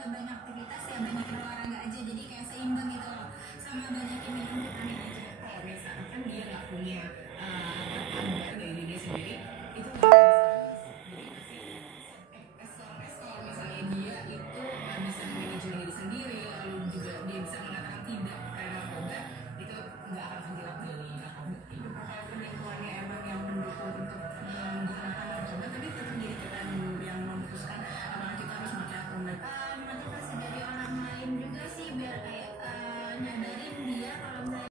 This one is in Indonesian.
nggak banyak aktivitas ya banyakin olahraga aja, jadi kayak seimbang gitu loh, sama banyakin minum vitamin aja. Kayak misalkan dia nggak punya